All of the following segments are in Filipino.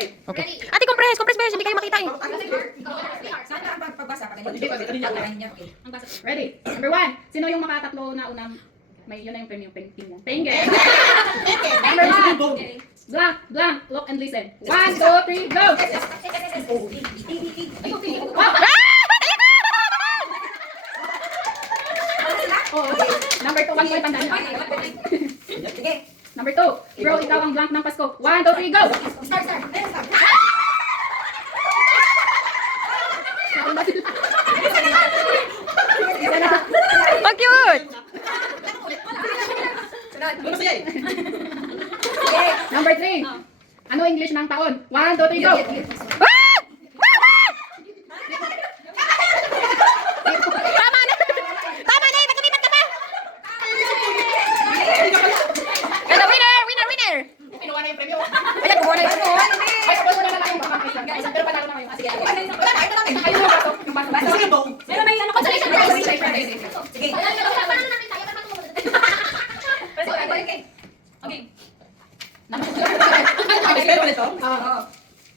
Okay. Ate, compress besh, hindi kayo makita eh. Sana ang pagbasa pa Ready? Number 1. Sino yung makatatlo na unang may yun na yung premium penguin. Number 1. Blank, blank, look and listen. 1, 2, 3, go. Oh, okay. Number 2, 1 point tandaan nyo. Sige. Number 2. Bro, ikaw ang blank ng Pasko. 1, 2, 3, go. Start. Ang cute! Number 3. Ano English ng taon? 1, 2, 3, go. Tama na! Tama na! Ba't lumipat ka pa? Ano, winner! Kinuha na yung premium. Ayan, kumuha na yun. Ay, suppose mo na lang yung bakang guys. Pero panalo na kayo. Sige. Ayun yung baso. Yung baso. Pero may ano, consolation prize. Sige. Okay. Pero ulit to?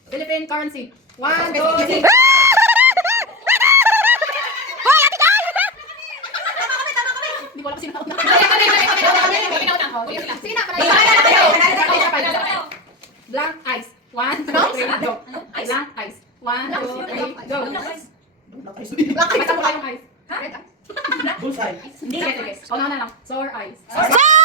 Philippine currency. 1, 2, 3. Hoy, Ate Kai! Hindi ko alam kung sino taon na. Sige na. Blank eyes. 1, 2, 3, go. Blank eyes. 1, 2, 3, go. Basta mo kayong eyes. Bullseye. Sige, sige. O, na lang. Sore eyes. Sir!